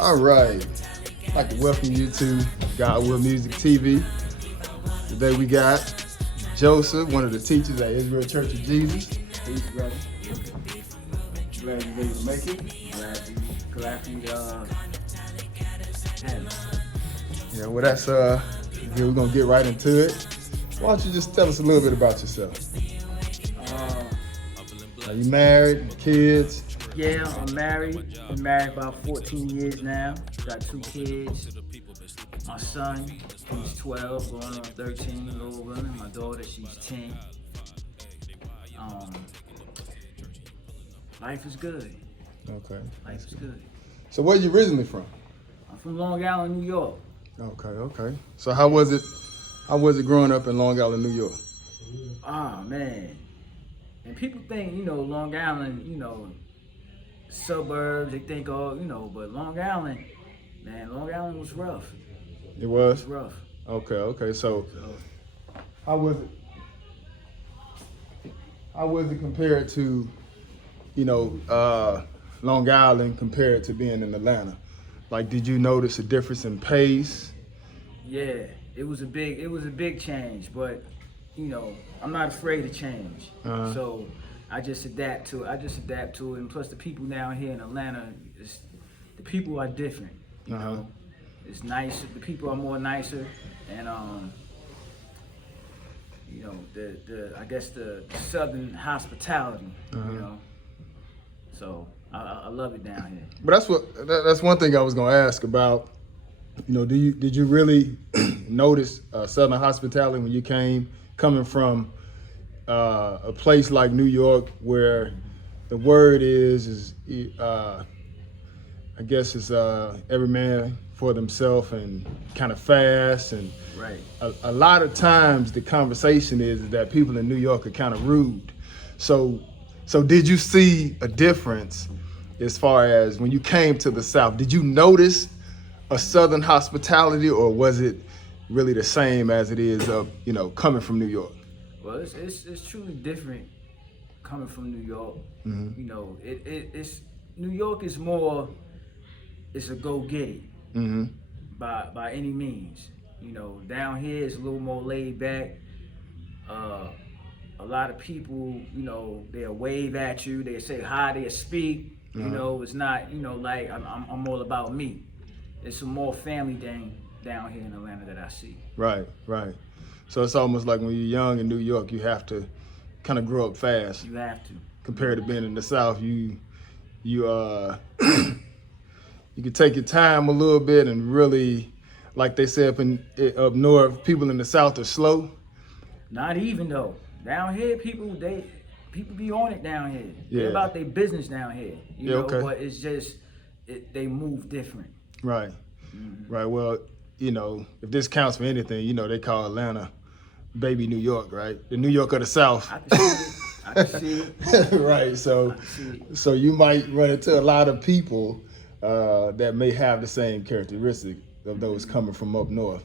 All right. I'd like to welcome you to God Will Music TV. Today we got Joseph, one of the teachers at Israel Church of Jesus. Peace, brother. Glad you were able to make it. Glad you had it. Yeah, well that's yeah, we're gonna get right into it. Why don't you just tell us a little bit about yourself? Are you married? Kids? Yeah, I'm married. Been married about 14 years now. Got 2 kids. My son, he's 12, going on 13, little woman. My daughter, she's 10. Life is good. Okay. Life is good. So where you originally from? I'm from Long Island, New York. Okay. So how was it growing up in Long Island, New York? Ah, man. And people think, Long Island, suburbs, they think, but Long Island, man, Long Island was rough. It was? It was rough. Okay. So how was it compared to, Long Island compared to being in Atlanta? Like, did you notice a difference in pace? Yeah, it was a big change, but I'm not afraid of change. So I just adapt to it. And plus, the people down here in Atlanta, the people are different. You know, it's nicer. The people are more nicer, and I guess the southern hospitality. So I love it down here. But that's one thing I was gonna ask about. Did you really notice southern hospitality when you coming from a place like New York, where the word is I guess it's every man for themselves and kind of fast, and Right. a lot of times the conversation is that people in New York are kind of rude. So did you see a difference as far as when you came to the South? Did you notice a southern hospitality, or was it really the same as it is coming from New York? Well, it's truly different coming from New York. It's New York is more. It's a go get it by any means. Down here it's a little more laid back. A lot of people, they'll wave at you, they say hi, they speak. It's not, like I'm all about me. It's a more family thing down here in Atlanta that I see. Right. So it's almost like when you're young in New York, you have to kind of grow up fast. You have to. Compared to being in the South, you you can take your time a little bit and really, like they say up north, people in the South are slow. Not even though. Down here, people be on it down here. Yeah. They're about their business down here. Okay. But it's just they move different. Right. Right. Well, if this counts for anything, they call Atlanta baby New York, right? The New York of the South. I can see it. Right. So you might run into a lot of people that may have the same characteristic of those coming from up north.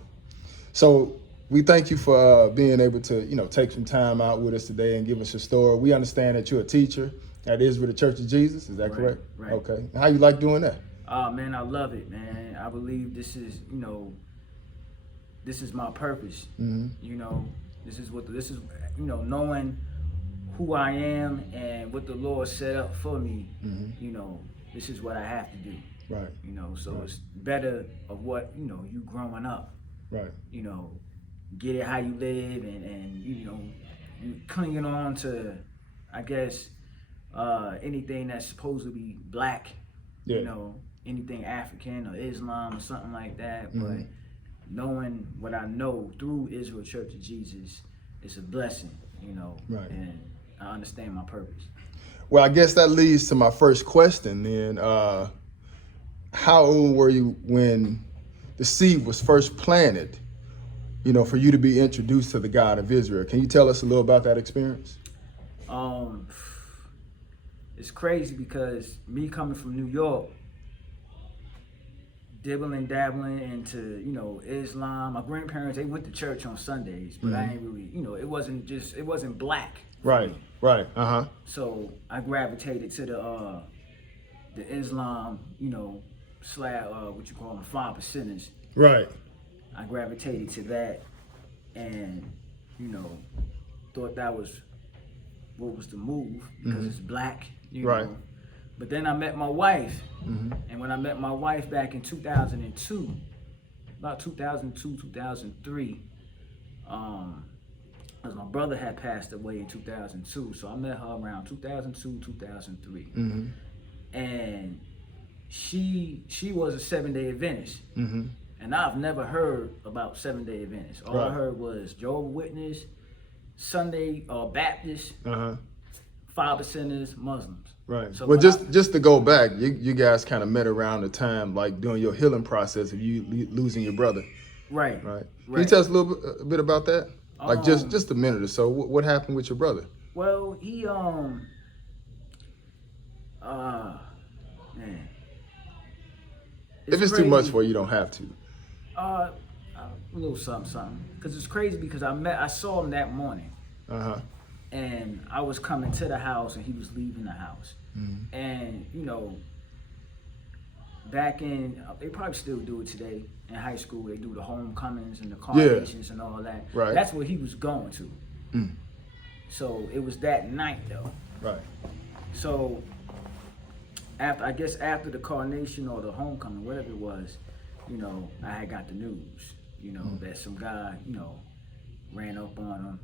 So we thank you for being able to, take some time out with us today and give us your story. We understand that you're a teacher at Israel Church of Jesus. Is that correct? Right. Okay. How you like doing that? Man, I love it, man. I believe this is my purpose. This is knowing who I am and what the Lord set up for me. This is what I have to do. Right. So it's better of what you growing up. Right. Get it how you live, and you clinging on to, I guess, anything that's supposed to be black. Yeah. Anything African or Islam or something like that. But knowing what I know through Israel Church of Jesus, it's a blessing. Right. And I understand my purpose. Well, I guess that leads to my first question then. How old were you when the seed was first planted, for you to be introduced to the God of Israel? Can you tell us a little about that experience? It's crazy because me coming from New York, dabbling into, Islam. My grandparents, they went to church on Sundays, but I ain't really, it wasn't black. Right. Uh-huh. So I gravitated to the Islam, you know, what you call them, 5%ers. Right. I gravitated to that, and you know, thought that was what was the move because it's black, you Right. know. But then I met my wife, and when I met my wife back in 2002, about 2002, 2003, because my brother had passed away in 2002, so I met her around 2002, 2003, and she was a 7-day Adventist. And I've never heard about 7-day Adventists. All I Right. heard was Jehovah's Witness, Sunday Baptist, 5%ers, Muslims. Right. So Well, when just to go back, you guys kind of met around the time like doing your healing process of you losing your brother. Right. Right. Can you Right. tell us a bit about that? Like Um, just a minute or so. What happened with your brother? Well, he man, If it's too crazy. much for you, you don't have to. A little something. Cause it's crazy because I saw him that morning, and I was coming to the house and he was leaving the house, and you know, back in they probably still do it today in high school. They do the homecomings and the carnations and all that. Right. That's where he was going to. So it was that night though. Right. So after the carnation or the homecoming, whatever it was, you know, I had got the news, you know, that some guy, you know, ran up on him.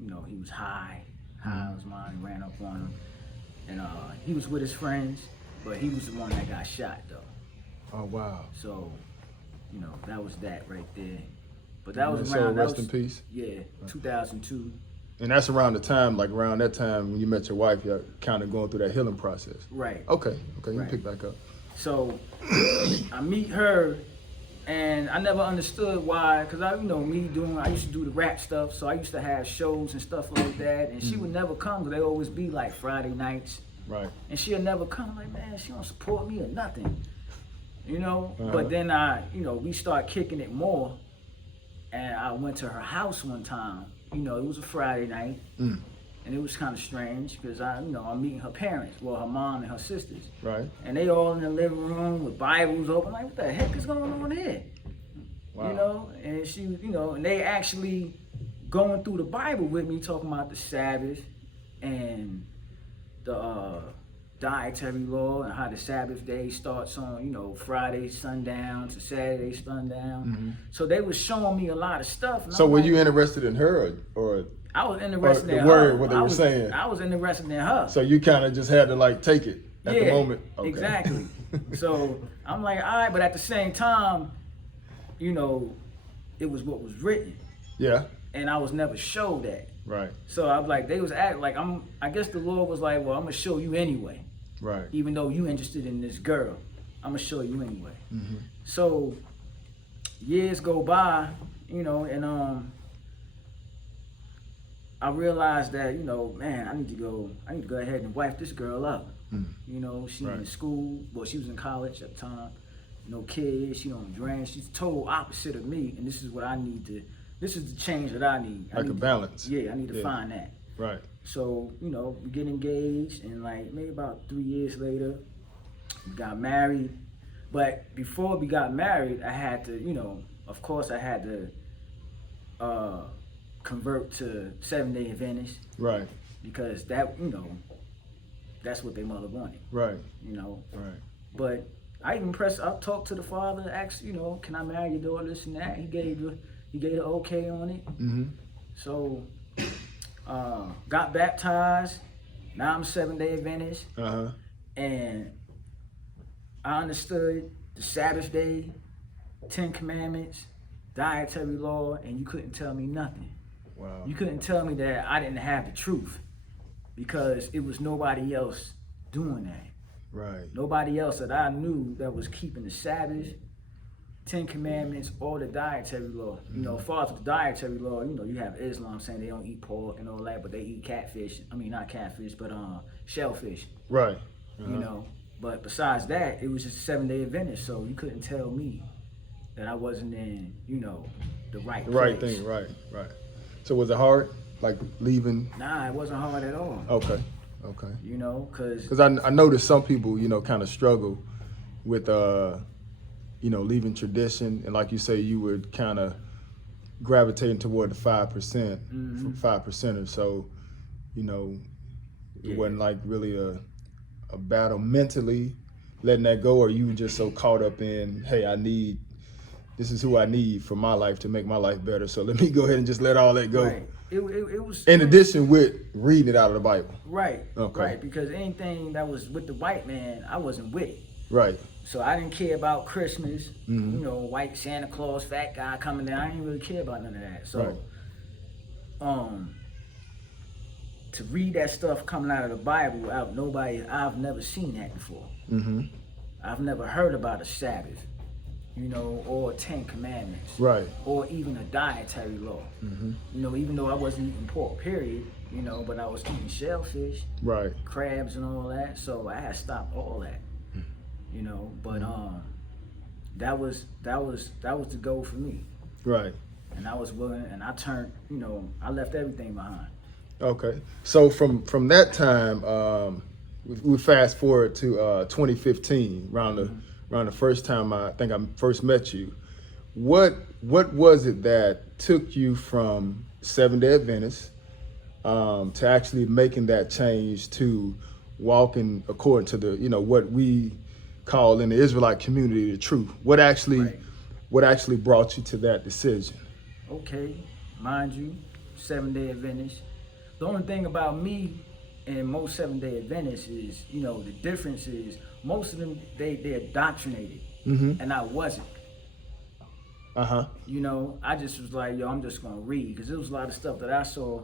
You know, he was high on his mind, ran up on him. And he was with his friends, but he was the one that got shot though. Oh wow. So, you know, that was that right there. But that was So around, rest in peace. Yeah, 2002. And that's around the time, like around that time when you met your wife, you're kind of going through that healing process. Right. Okay. You Right. can pick back up. So I meet her, and I never understood why, because I used to do the rap stuff, so I used to have shows and stuff like that, and she would never come, because they always be like Friday nights, Right. and she'll never come. I'm like, man, she don't support me or nothing, you know? Uh-huh. But then we start kicking it more, and I went to her house one time, you know, it was a Friday night, and it was kind of strange, because I'm meeting her parents, well, her mom and her sisters. Right. And they all in the living room with Bibles open. Like, what the heck is going on here? Wow. You know, and she, you know, and they actually going through the Bible with me, talking about the Sabbath and the dietary law and how the Sabbath day starts on, you know, Friday sundown to Saturday sundown. So they was showing me a lot of stuff. So were you interested in her or I was interested the in word, her. what they were saying? I was interested in her. so you kind of just had to like take it at the moment? Okay. Exactly. So I'm like, all right, but at the same time, you know, it was what was written, Yeah. and I was never showed that. Right. So I was like, they was acting like I guess the Lord was like, well, I'm gonna show you anyway, Right. even though you interested in this girl, I'm gonna show you anyway. So years go by, you know, and I realized that, you know, man, I need to go ahead and wife this girl up. You know, she Right. in school, well, she was in college at the time, no kids, she don't drink, she's total opposite of me, and this is the change that I need. Like a balance. Yeah, I need to Yeah. find that. Right. So, you know, we get engaged, and like maybe about 3 years later, we got married. But before we got married, I had to, you know, of course I had to convert to 7-day Adventist, Right. because that, you know, that's what their mother wanted, Right. you know. Right. But I talked to the father, asked, you know, can I marry your daughter, this and that. He gave the okay on it. So, got baptized. Now I'm a 7-day Adventist, and I understood the Sabbath day, 10 Commandments, dietary law, and you couldn't tell me nothing. Wow. You couldn't tell me that I didn't have the truth, because it was nobody else doing that. Right. Nobody else that I knew that was keeping the Sabbath, 10 Commandments, or the dietary law. You know, as far as the dietary law, you know, you have Islam saying they don't eat pork and all that, but they eat catfish. I mean, not catfish, but shellfish. Right. You know, but besides that, it was just a 7-day Adventist, so you couldn't tell me that I wasn't in, you know, the right The right place. thing. Right. Right. So was it hard, like leaving? Nah, it wasn't hard at all. Okay. Okay. You know, Because I noticed some people, you know, kind of struggle with, you know, leaving tradition. And like you say, you would kind of gravitating toward the 5%, 5%. So, you know, it wasn't like really a battle mentally letting that go, or you were just so caught up in, hey, this is who I need for my life to make my life better. So let me go ahead and just let all that go. right. It was In addition with reading it out of the Bible. right. Okay. Right. Because anything that was with the white man, I wasn't with it. Right. So I didn't care about Christmas, you know, white Santa Claus, fat guy coming down. I didn't really care about none of that. So, to read that stuff coming out of the Bible, I've never seen that before. I've never heard about a Sabbath, you know, or 10 Commandments, Right. or even a dietary law. You know, even though I wasn't eating pork, period, you know, but I was eating shellfish, Right. crabs, and all that. So I had stopped all that. You know, but that was the goal for me, Right. and I was willing, and I turned, you know, I left everything behind. Okay. So from that time, we fast forward to 2015, around the first time I think I first met you. What was it that took you from Seventh-day Adventist to actually making that change to walking according to the, you know, what we call in the Israelite community the truth? What actually brought you to that decision? Okay, mind you, 7-day Adventist. The only thing about me and most 7-day Adventists is, you know, the difference is most of them they're indoctrinated, and I wasn't. You know, I just was like, yo, I'm just gonna read, because there was a lot of stuff that I saw.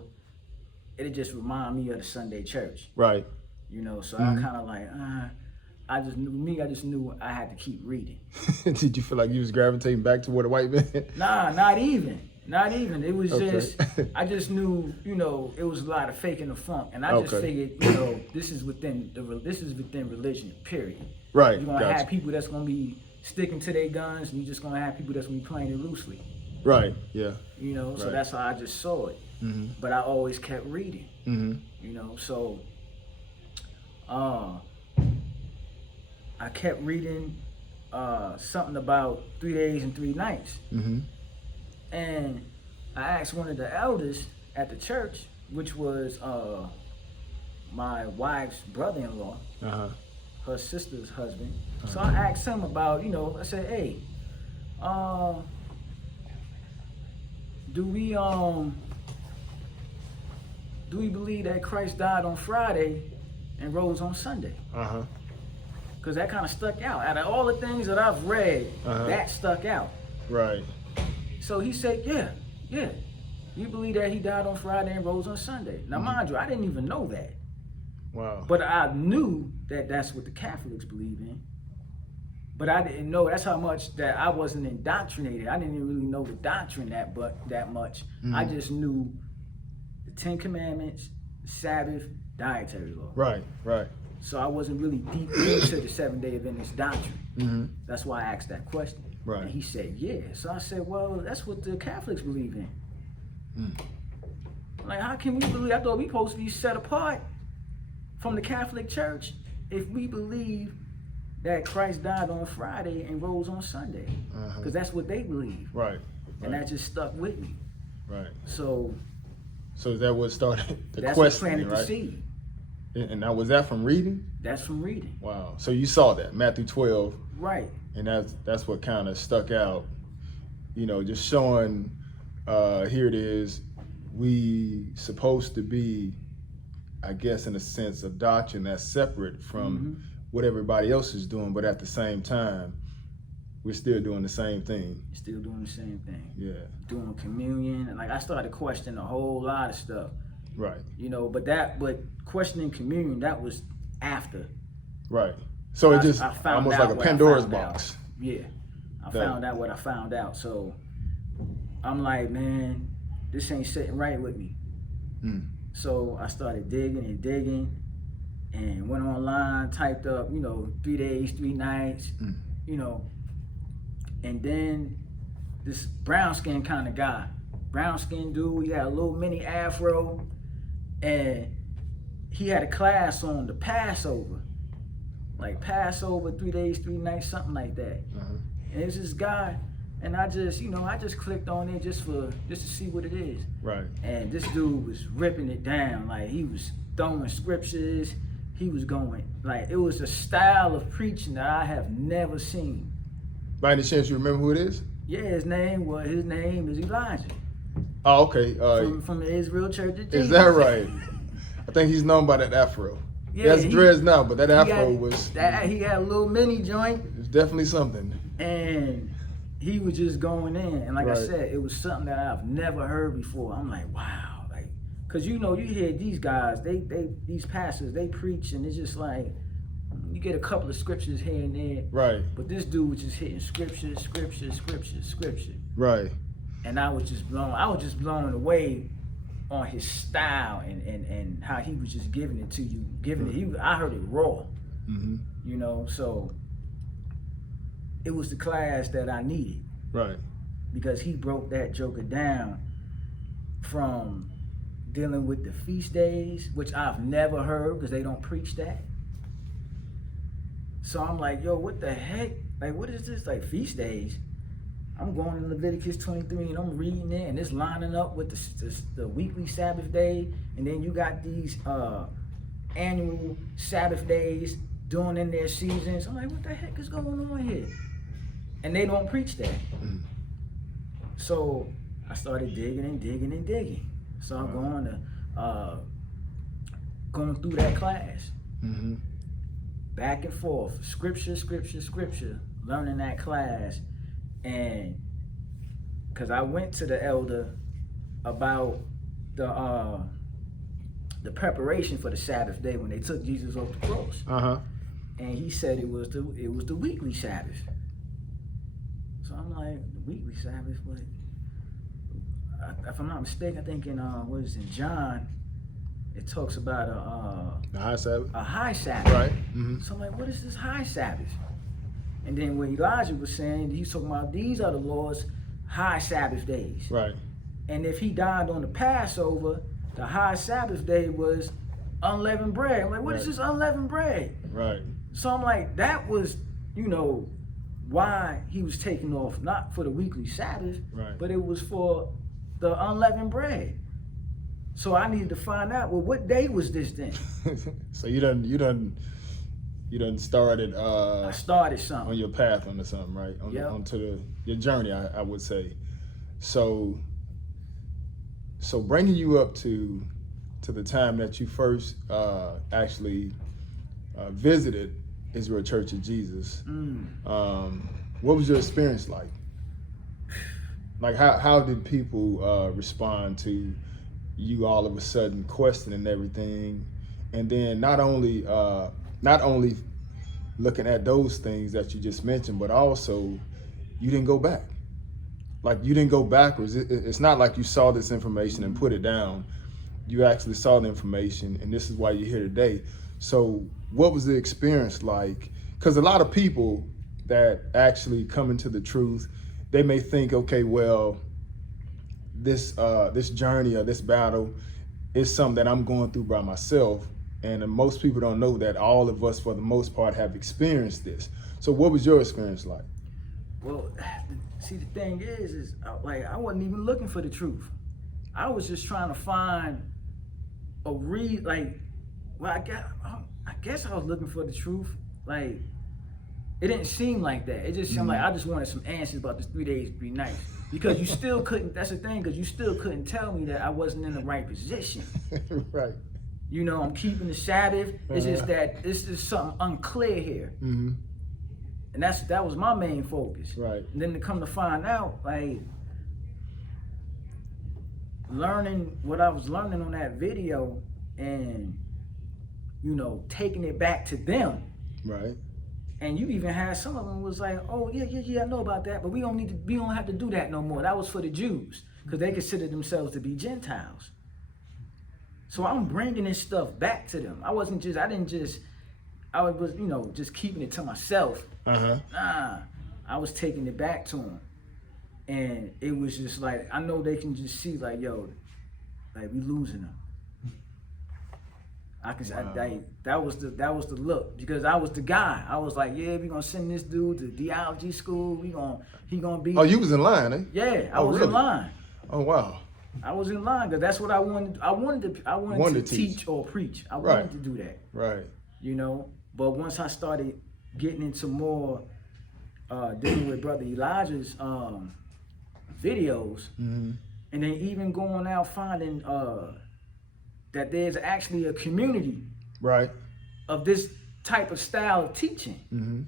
It just reminded me of the Sunday church. Right. You know, so I kind of like, I just knew I had to keep reading. Did you feel like you was gravitating back toward the white man? Nah, not even. It was Okay. just, I just knew, you know, it was a lot of fake and the funk, and I just figured, you know, this is within religion, period. Right. You're gonna have people that's gonna be sticking to their guns, and you're just gonna have people that's gonna be playing it loosely. Right. Yeah. You know, so Right. that's how I just saw it. But I always kept reading. You know, so I kept reading something about 3 days and 3 nights. And I asked one of the elders at the church, which was my wife's brother-in-law, her sister's husband. So I asked him about, you know, I said, hey, do we believe that Christ died on Friday and rose on Sunday? Because that kind of stuck out. Out of all the things that I've read, that stuck out. Right. So he said, yeah. You believe that he died on Friday and rose on Sunday. Now, mind you, I didn't even know that. Wow. But I knew that that's what the Catholics believe in. But I didn't know, that's how much that I wasn't indoctrinated. I didn't even really know the doctrine that much. I just knew the 10 Commandments, Sabbath, dietary law. Right. So I wasn't really deep into the 7-day Adventist doctrine. That's why I asked that question. Right. And he said, yeah. So I said, well, that's what the Catholics believe in. Like, how can we believe? I thought we supposed to be set apart from the Catholic Church if we believe that Christ died on Friday and rose on Sunday. Because that's what they believe. Right. And that just stuck with me. Right. So is that what started the that's what questioning, planted the right? seed. And now was that from reading? That's from reading. Wow. So you saw that, Matthew 12. Right. And that's what kind of stuck out, you know, just showing, here it is, we supposed to be, I guess, in a sense, a doctrine that's separate from what everybody else is doing, but at the same time, we're still doing the same thing. Still doing the same thing. Yeah. Doing communion. And like, I started questioning a whole lot of stuff. Right. You know, but questioning communion, that was after. Right. So it just I found almost out like a what I Pandora's found out. box. Yeah. I found out what I found out. So I'm like, man, this ain't sitting right with me. So I started digging and went online, typed up, you know, 3 days, 3 nights, you know. And then this brown skin kind of guy, brown skin dude, he had a little mini afro, and he had a class on the Passover, like Passover, 3 days, 3 nights, something like that. And it's this guy, and I just clicked on it just to see what it is. Right. And this dude was ripping it down, like he was throwing scriptures. He was going, like, it was a style of preaching that I have never seen. By any chance, you remember who it is? Yeah, his name is Elijah. Oh, okay. From the Israel Church of Jesus. Is that right? I think he's known by that afro. Yeah, he has dreads now, but that afro he had a little mini joint. It's definitely something. And he was just going in. And like I Right. said, it was something that I've never heard before. I'm like, wow. Cause you hear these guys, these pastors, they preach, and it's just like you get a couple of scriptures here and there. Right. But this dude was just hitting scripture. Right. And I was just blown away on his style and how he was just giving it to you. I heard it raw. Mm-hmm. So it was the class that I needed. Right. Because he broke that joker down from dealing with the feast days, which I've never heard because they don't preach that. So I'm like, yo, what the heck? Like, what is this? Like, feast days? I'm going to Leviticus 23 and I'm reading it, and it's lining up with the weekly Sabbath day, and then you got these annual Sabbath days doing in their seasons. I'm like, what the heck is going on here? And they don't preach that. So I started digging. So I'm going through that class, back and forth, scripture, learning that class, and because I went to the elder about the preparation for the Sabbath day when they took Jesus off the cross, and he said it was the weekly Sabbath. So I'm like, the weekly Sabbath, what? If I'm not mistaken, I think in John, it talks about The high Sabbath. a high Sabbath. Right. So I'm like, what is this high Sabbath? And then what Elijah was saying, he's talking about these are the Lord's high Sabbath days. Right. And if he died on the Passover, the high Sabbath day was unleavened bread. I'm like, what is this unleavened bread? Right. So I'm like, that was, why he was taking off, not for the weekly Sabbath, Right. but it was for the unleavened bread. So I needed to find out, well, what day was this then? So you done started I started on something. your path onto something, right? Yep. Onto your journey, I would say. So bringing you up to the time that you first actually visited Israel Church of Jesus, what was your experience like? Like how did people respond to you all of a sudden questioning everything, and then not only looking at those things that you just mentioned, but also you didn't go back. Like you didn't go backwards. It's not like you saw this information and put it down. You actually saw the information, and this is why you're here today. So what was the experience like? Because a lot of people that actually come into the truth, they may think, okay, well, this journey or this battle is something that I'm going through by myself. And most people don't know that all of us, for the most part, have experienced this. So what was your experience like? Well, see, the thing is I wasn't even looking for the truth. I was just trying to find I guess I was looking for the truth. Like, it didn't seem like that. It just seemed like I just wanted some answers about this 3 days, 3 nights. Because you still couldn't, that's the thing, because you still couldn't tell me that I wasn't in the right position. Right. I'm keeping the Sabbath. It's just that it's just something unclear here. Mm-hmm. And that was my main focus. Right. And then to come to find out, like, learning what I was learning on that video and, taking it back to them. Right. And you even had some of them was like, oh, yeah, I know about that, but we don't have to do that no more. That was for the Jews, because they considered themselves to be Gentiles. So I'm bringing this stuff back to them. I was just keeping it to myself. Nah, I was taking it back to them. And it was just like, I know they can just see like, yo, like we losing them. That was the look, because I was the guy. I was like, yeah, we gonna send this dude to theology school. He gonna be. Oh, you was in line, eh? Yeah, I Oh, was really? in line. Oh, wow. I was in line because that's what I wanted. I wanted to teach or preach. I wanted Right. to do that. Right. You know. But once I started getting into more dealing with Brother Elijah's videos, Mm-hmm. and then even going out finding that there's actually a community Right. of this type of style of teaching, Mm-hmm.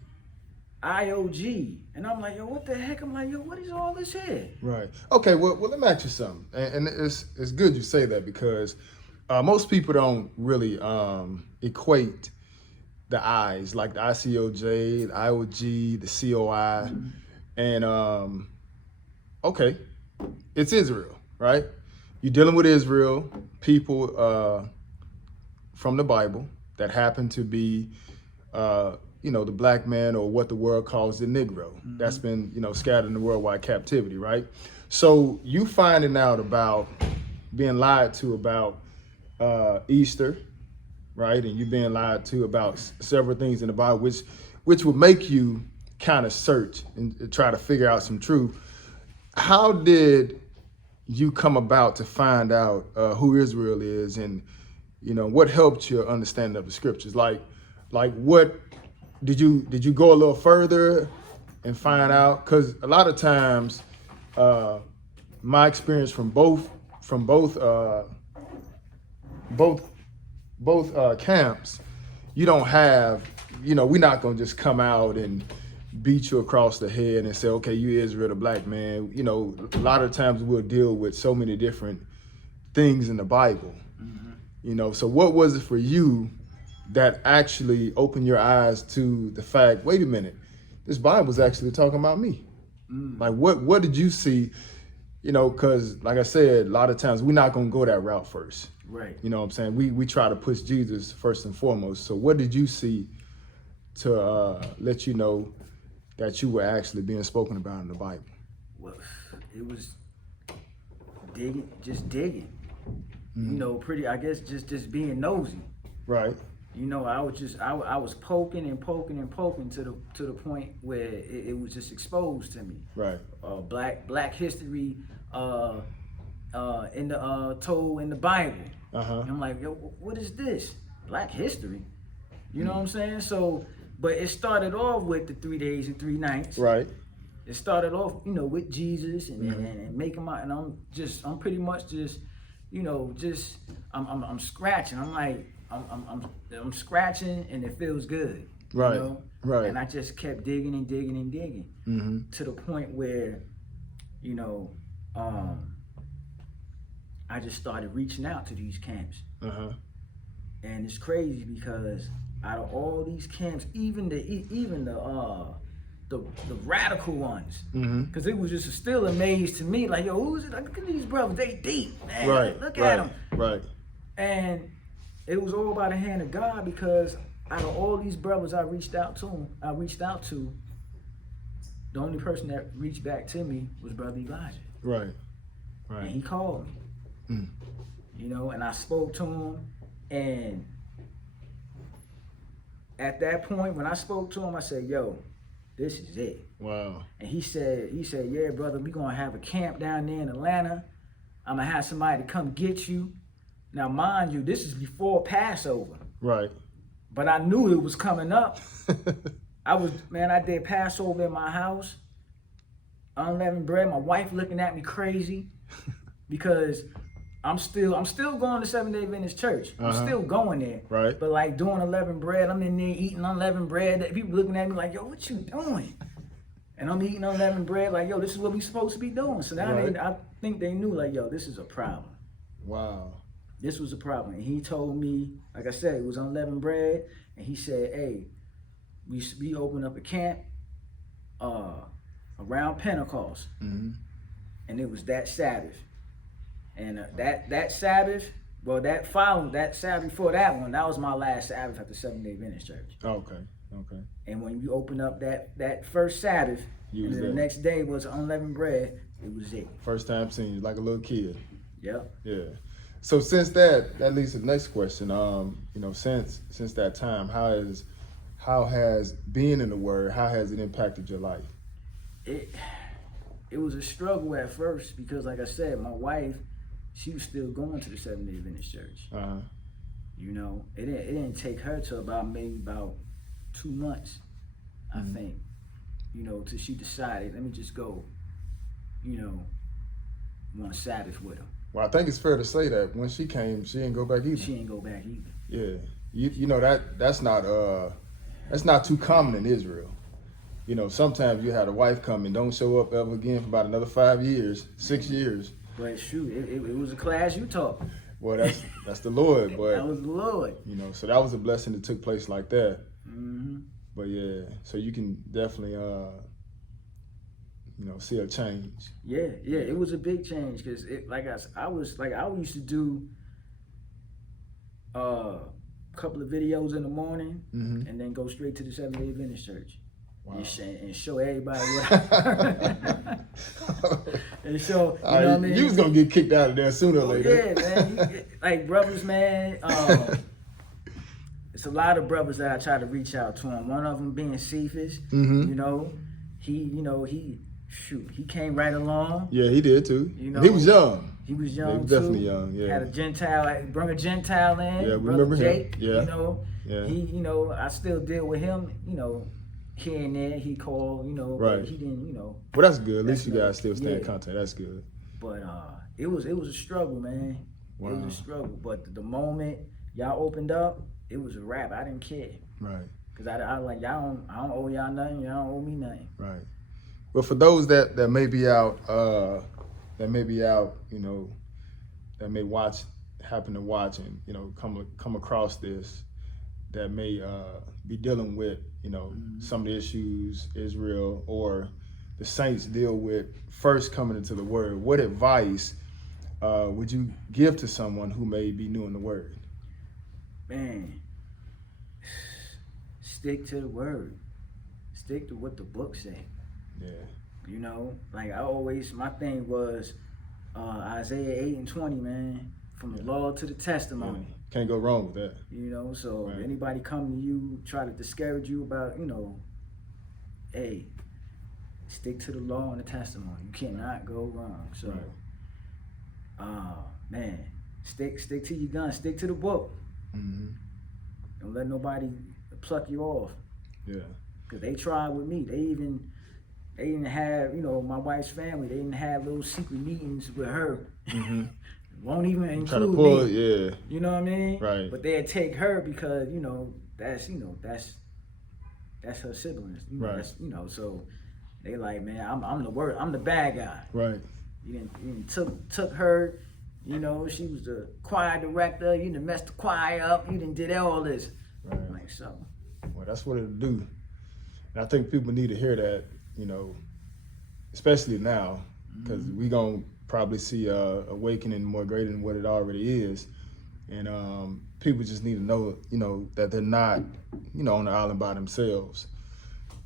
IOG, and I'm like, yo, what the heck? I'm like, yo, what is all this here? Right. Okay. Well, let me ask you something, and it's good you say that, because most people don't really equate the I's, like the ICOJ, the IOG, the COI, and okay, it's Israel, right? You're dealing with Israel, people from the Bible that happen to be, the black man, or what the world calls the Negro. That's been, scattered in the worldwide captivity, right? So you finding out about being lied to about Easter, right? And you being lied to about several things in the Bible, which would make you kind of search and try to figure out some truth. How did you come about to find out who Israel is, and what helped your understanding of the scriptures? Like what did you go a little further and find out? Because a lot of times, my experience from both camps, you don't have, we're not gonna just come out and beat you across the head and say, okay, you Israel, the black man. A lot of times we'll deal with so many different things in the Bible. So what was it for you that actually opened your eyes to the fact, wait a minute, this Bible's actually talking about me? Like what did you see? Because like I said, a lot of times we're not gonna go that route first. Right. You know what I'm saying? We try to push Jesus first and foremost. So what did you see to let you know that you were actually being spoken about in the Bible? Well, it was digging. I guess just being nosy. Right. I was poking and poking and poking to the point where it was just exposed to me. Right. Black history in the told in the Bible. And I'm like, yo, what is this? Black history? You know what I'm saying? So, but it started off with the 3 days and 3 nights. Right. It started off, with Jesus and making my, and I'm pretty much just, I'm scratching. I'm like, I'm scratching and it feels good. Right. Right. And I just kept digging and digging and digging to the point where, I just started reaching out to these camps. And it's crazy because out of all these camps, even the radical ones, because it was just still amazed to me, like, yo, who is it? Like, look at these brothers, they deep, man. Right. Look at them. Right. And it was all by the hand of God, because out of all these brothers I reached out to, the only person that reached back to me was Brother Elijah. Right. And he called me. And I spoke to him, and at that point when I spoke to him, I said, yo, this is it. Wow. And he said, yeah, brother, we're gonna have a camp down there in Atlanta. I'm gonna have somebody to come get you. Now, mind you, this is before Passover. Right. But I knew it was coming up. I did Passover in my house, unleavened bread. My wife looking at me crazy because I'm still going to Seventh-day Adventist Church. I'm still going there. Right. But like doing unleavened bread, I'm in there eating unleavened bread. People looking at me like, yo, what you doing? And I'm eating unleavened bread like, yo, this is what we supposed to be doing. So now I think they knew, like, yo, this is a problem. Wow. This was a problem. And he told me, like I said, it was unleavened bread. And he said, hey, we opened up a camp around Pentecost. And it was that Sabbath. And that Sabbath, that Sabbath before that one, that was my last Sabbath at the Seventh-day Adventist Church. Okay. And when you open up that first Sabbath, and the next day was unleavened bread, it was it. First time seeing you, like a little kid. Yep. Yeah. So since that leads to the next question. You know, since that time, how has being in the Word, how has it impacted your life? It was a struggle at first because, like I said, my wife, she was still going to the Seventh-day Adventist Church. Uh-huh. You know, it didn't take her to about 2 months, I think. You know, till she decided, let me just go, you know, one Sabbath with her. Well, I think it's fair to say that when she came, she didn't go back either. She ain't go back either. Yeah, you know that's not too common in Israel. You know, sometimes you had a wife come and don't show up ever again for about another 5 years, 6 years. But shoot, it was a class you taught. Well, that's the Lord, but That was the Lord. you know, so that was a blessing that took place like that. Mm-hmm. But yeah, so you can definitely you know, see a change. Yeah, it was a big change because I used to do a couple of videos in the morning and then go straight to the Seventh-day Adventist Church. Wow. And show everybody what I and show, you know what I mean? You was gonna get kicked out of there sooner or later. Yeah, man. Like brothers, man. It's a lot of brothers that I try to reach out to him. One of them being Cephas. You know, he came right along. Yeah, he did too. You know, he was young. He was young, he was too. definitely young. Yeah, had a Gentile, brought a Gentile in. Yeah, Brother remember Jake, him? Yeah, you know, yeah. He, you know, I still deal with him. You know, here and there he called. You know, right. But he didn't. You know. Well, that's good. At least you guys still stay in contact. That's good. But it was a struggle, man. Wow. It was a struggle. But the moment y'all opened up, it was a wrap. I didn't care. Right. Cause I like y'all. I don't owe y'all nothing. Y'all don't owe me nothing. Right. Well, for those that may be out, you know, that may happen to watch and, you know, come across this, that may be dealing with, you know, some of the issues Israel or the saints deal with first coming into the Word. What advice would you give to someone who may be new in the Word? Man, stick to the Word. Stick to what the book say. Yeah. You know, like my thing was Isaiah 8:20, man. From the law to the testimony. Yeah. Can't go wrong with that. You know, so right. If anybody come to you, try to discourage you about, you know, hey, stick to the law and the testimony. You cannot go wrong. So, right. Man, stick to your gun. Stick to the book. Don't let nobody pluck you off. Yeah. Cause they tried with me. They didn't have, you know, my wife's family. They didn't have little secret meetings with her. Won't even include try to pull me. It, yeah. You know what I mean? Right. But they'd take her because, you know, that's her siblings. You know, right. That's, you know, so they like, man, I'm the bad guy. Right. You didn't took her. You know, she was the choir director. You done messed the choir up. You done did all this. Right. Like so. Well, that's what it'll do. And I think people need to hear that, you know, especially now, because we gonna probably see a awakening more greater than what it already is. And people just need to know, you know, that they're not, you know, on the island by themselves.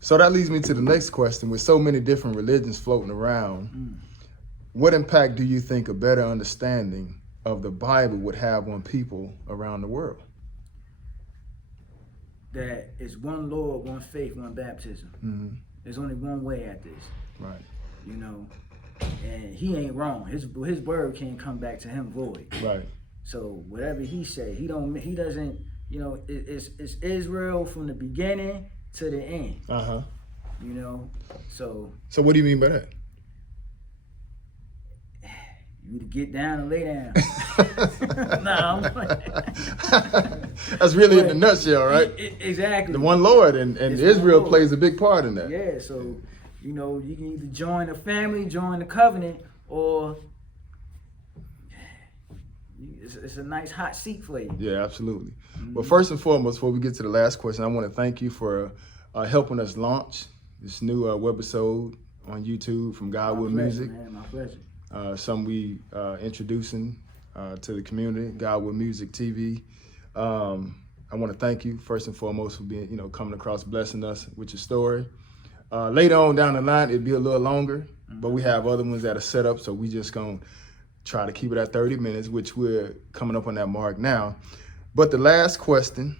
So that leads me to the next question. With so many different religions floating around, what impact do you think a better understanding of the Bible would have on people around the world? That it's one Lord, one faith, one baptism. There's only one way at this. Right. You know, and he ain't wrong. His word can't come back to him void. Right. So whatever he say, he doesn't. You know, it's Israel from the beginning to the end. You know, so. So what do you mean by that? You need to get down and lay down. Nah, I'm playing. That's really in a nutshell, right? Exactly. The one Lord, and Israel plays a big part in that. Yeah, so, you know, you can either join the family, join the covenant, or it's a nice hot seat for you. Yeah, absolutely. Well, first and foremost, before we get to the last question, I want to thank you for helping us launch this new webisode on YouTube from Godwood Music. Man, my pleasure. Some we introducing to the community, Godwood Music TV. I want to thank you first and foremost for being, you know, coming across, blessing us with your story. Later on down the line, it'll be a little longer, but we have other ones that are set up, so we just gonna try to keep it at 30 minutes, which we're coming up on that mark now. But the last question,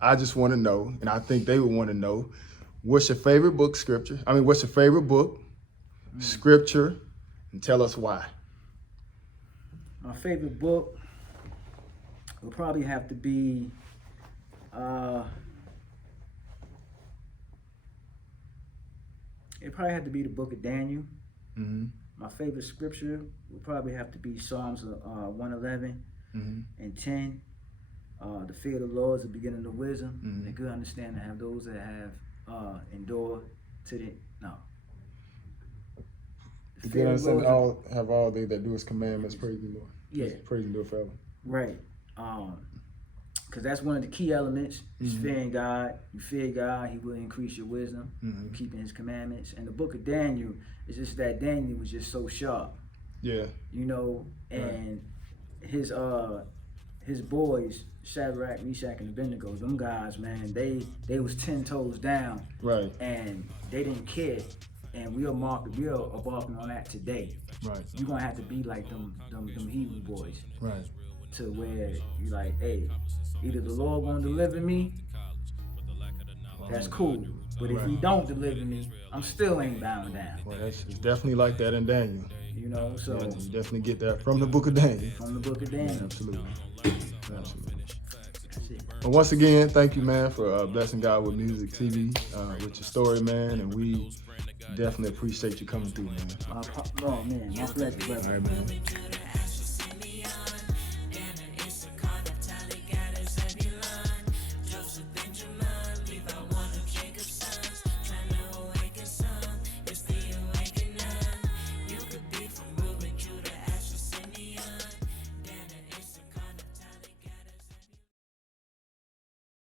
I just want to know, and I think they would want to know, what's your favorite book, scripture? I mean, what's your favorite book, scripture, and tell us why. My favorite book would probably have to be it probably had to be the book of Daniel. Mm-hmm. My favorite scripture would probably have to be Psalms 111 and 10. The fear of the Lord is the beginning of wisdom. And a good understanding have those that have endured to the The good understanding have all they that do his commandments, praise the Lord. Yeah. Praise and do it forever. Right. Because that's one of the key elements is fearing God. You fear God, he will increase your wisdom, keeping his commandments. And the book of Daniel is just that Daniel was just so sharp. Yeah. You know, and his boys, Shadrach, Meshach, and Abednego, them guys, man, they was 10 toes down. Right. And they didn't care. And we are embarking on that today. Right. You're gonna have to be like them Hebrew boys. Right. To where you like, hey, either the Lord gonna deliver me, that's cool. But if he don't deliver me, I'm still ain't bowing down. Well, it's definitely like that in Daniel. You know, so Yeah, you definitely get that from the book of Daniel. from the book of Daniel. Absolutely. Absolutely. That's it. But once again, thank you, man, for blessing God with Music TV, with your story, man, and we definitely appreciate you coming through, man. Oh man, my pleasure, brother. All right, man.